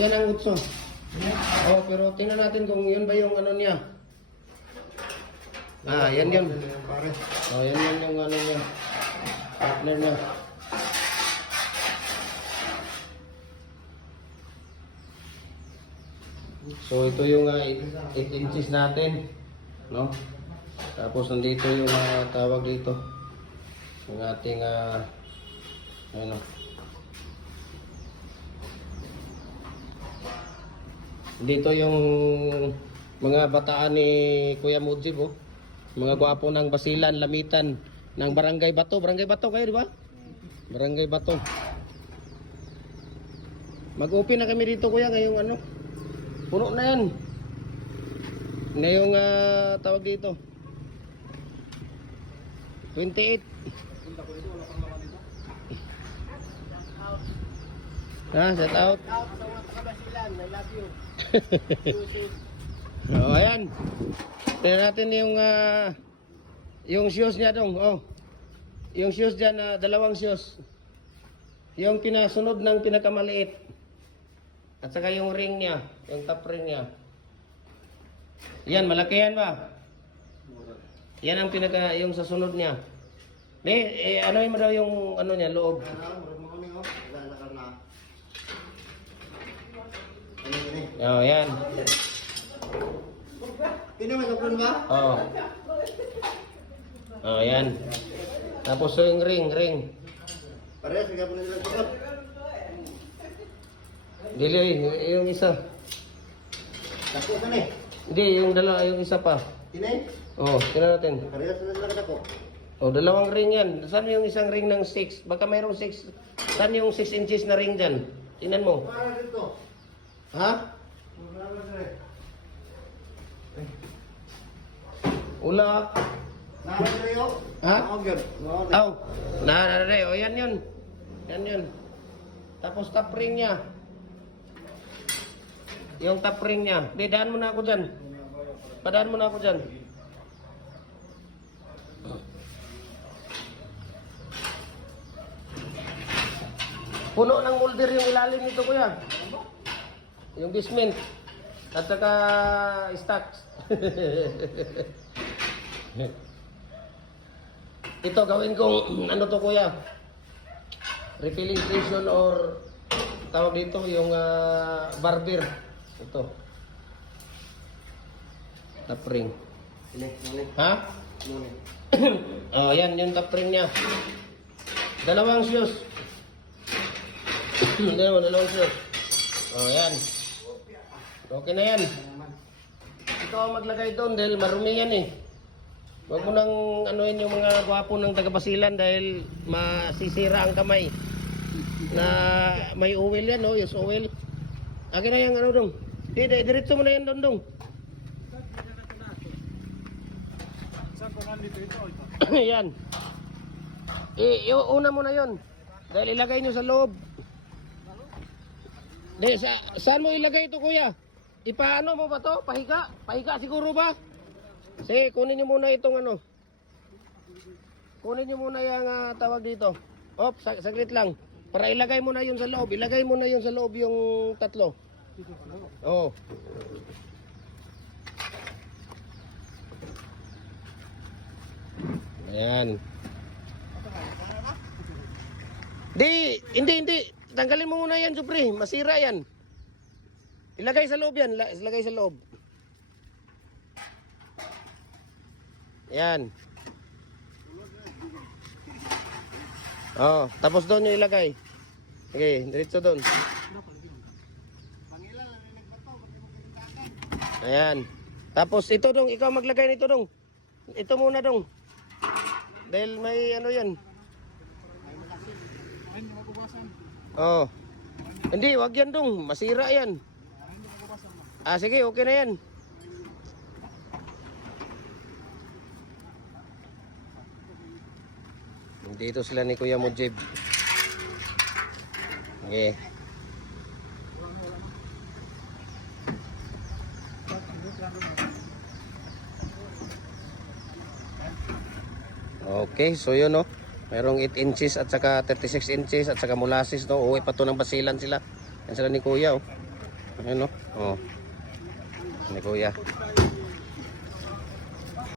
yan ang utso. Oh, pero tingnan natin kung yun ba yung ano niya. Yan yun. Oh, yan yung ano niya. Partner niya. So ito yung 8 inches natin, no? Tapos nandito yung tawag dito. Yung ating ano. Dito yung mga bataan ni Kuya Mujib, oh. Mga gwapo ng Basilan, Lamitan ng Barangay Bato. Barangay Bato kayo, di ba? Barangay Bato. Mag-open na kami dito, Kuya, ngayong ano. Puno na yan. Ngayong tawag dito. 28. Shout out. Shout out sa mga taga-Basilan. I love you. Ayan. Tingnan natin yung shoes niya dong. Oh. Yung shoes diyan, dalawang shoes. Yung pinasunod ng pinakamaliit. At saka yung ring niya, yung top ring niya. Yan, malaki yan ba? Yan ang yung sa sunod niya. Ano yung daw yung ano niya, loob? Oh, yan. Ini masukkan ba? Oh. Oh, yan. Tapos yung ring. Parehas juga pun nila sukat. Dili, yung isa. Dako sa ni. Hindi, yung dalawa, yung isa pa. Ini? Oh, tingnan natin. Parehas na sila kadako. Oh, dalawang ring yan. Saan yung isang ring ng 6? Baka mayroong 6. Saan yung 6 inches na ring dyan? Tingnan mo. Para dito. Ha? Para sa Ula. Nara tayo. Ha? Oh, good. Aw. Narare. O, yan yun. Yan yun. Tapos top ring niya. Yung top ring niya. Di, daan mo na ako dyan. Padaan mo na ako dyan. Puno ng molder yung ilalim nito, kuya. Yung basement. At saka stocks. Ito gawin kong ano to, kuya. Refilling station or tawag dito yung barber. Ito. Top ring. Ini. Ha? Ini. Oh, yan yung top ring niya. Dalawang shoes. Dalawang shoes. Oh, yan. Okay na yan. Ikaw ang maglagay doon dahil marumi yan eh. Huwag mo nang anuin yung mga gwapo ng taga-Basilan dahil masisira ang kamay. Na may oil yan, no? Yung oil. Akin na yung ano dong. Diretso mo na yan doon dong. Saan ko nandito ito? Yan. Una mo na yon. Dahil ilagay nyo sa loob. Saan mo ilagay ito, kuya? Ipaano mo ba to? Pahiga? Pahiga siguro ba? Sige, kunin nyo muna itong ano. Kunin nyo muna yung tawag dito. Saglit lang. Para ilagay mo na yun sa loob. Ilagay mo na yun sa loob yung tatlo. Oo. Ayan. Hindi. Tanggalin mo muna yan, Jupri. Masira yan. Ilagay sa loob yan. Ilagay sa loob. Yan. Oh, tapos doon yung ilagay. Okay, diretso doon. Ayan. Tapos ito dong, ikaw maglagay nito dong. Ito muna dong. Dahil may ano yan. Oh. Hindi, wag yan dong. Masira yan. Sige, okay na yan. Dito sila ni Kuya Mujib. Okay. Okay, so yun no. Merong 8 inches at saka 36 inches at saka molasses no. Uwi pa to ng Basilan sila. Yan sila ni Kuya oh. Ayun, no? Oh. Ni kuya.